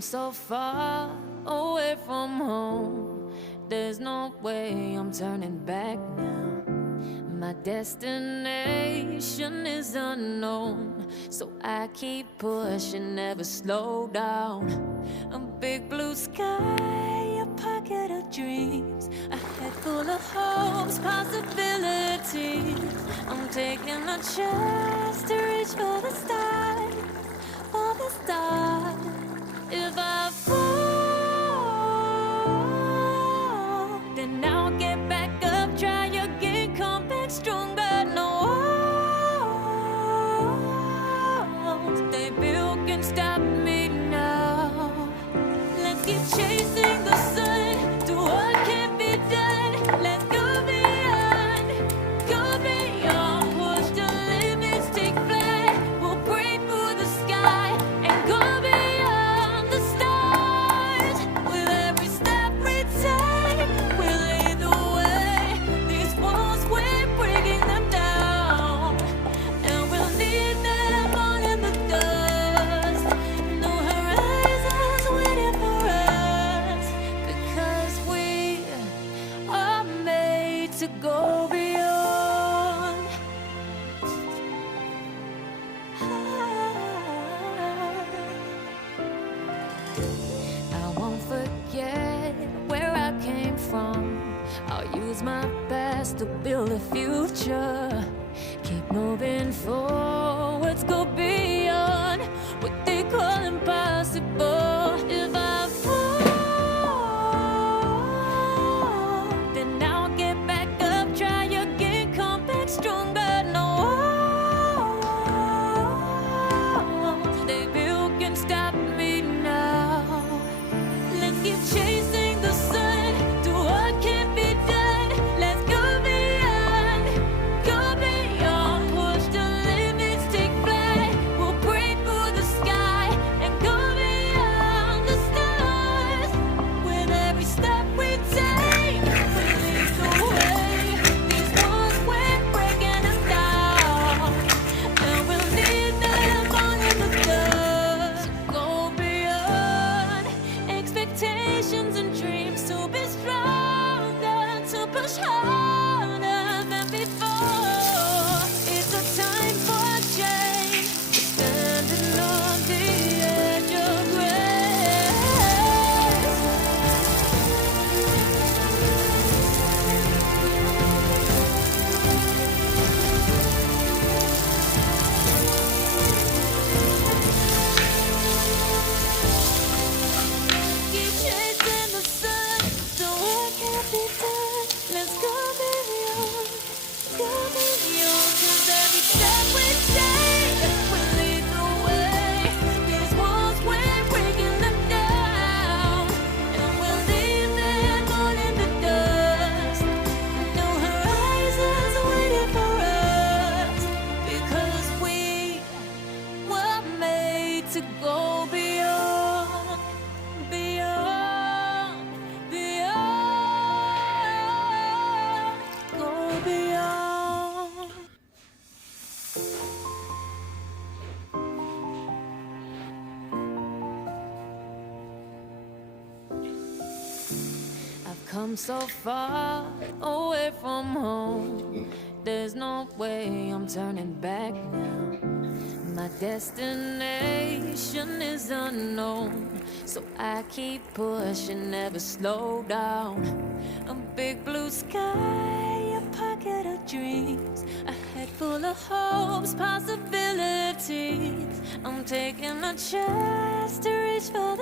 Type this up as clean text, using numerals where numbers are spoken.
come so far away from home. There's no way I'm turning back now. My destination is unknown, so I keep pushing, never slow down. A big blue sky, a pocket of dreams, a head full of hopes, possibilities. I'm taking a chance to reach for the stars, for the stars. If I fall, then I'll get back up, try again, come back stronger. No walls they built can stop me now. Let's keep chasing the sun, do what can't be done. Let's go beyond, push the limits, take flight. We'll break through the sky and go beyond the stars. With every step we take, we'll lead the way. These walls, we're breaking them down, and we'll leave them all in the dust. No horizons waiting for us, because we are made to go beyond. I won't forget where I came from. I'll use my best to build a future. Keep moving forwards, go beyond what they call impossible. If I fall, then I'll get back up, try again, come back stronger. No walls they built can stop me now. Let's keep chasing the sun, do what can't be done. Let's go beyond, push the limits, take flight. We'll break through the sky and go beyond the stars. With every step we take, we lead the way. These walls, we're breaking them down, and we'll leave them all in the dust. Go beyond expectations and dreams, to be stronger, to push harder than before. It's a time for change, standing on the edge of grace. Keep chasing the sun, do what can't be done. Let's go beyond, 'cause every step we take will lead the way. These walls, we're breaking them down, and we'll leave them all in the dust. No horizons waiting for us, because we were made to go beyond, beyond, go beyond. I've come so far away from home. There's no way I'm turning back now. My destination is unknown, so I keep pushing, never slow down. A big blue sky, a pocket of dreams, a head full of hopes, possibilities. I'm taking a chance to reach for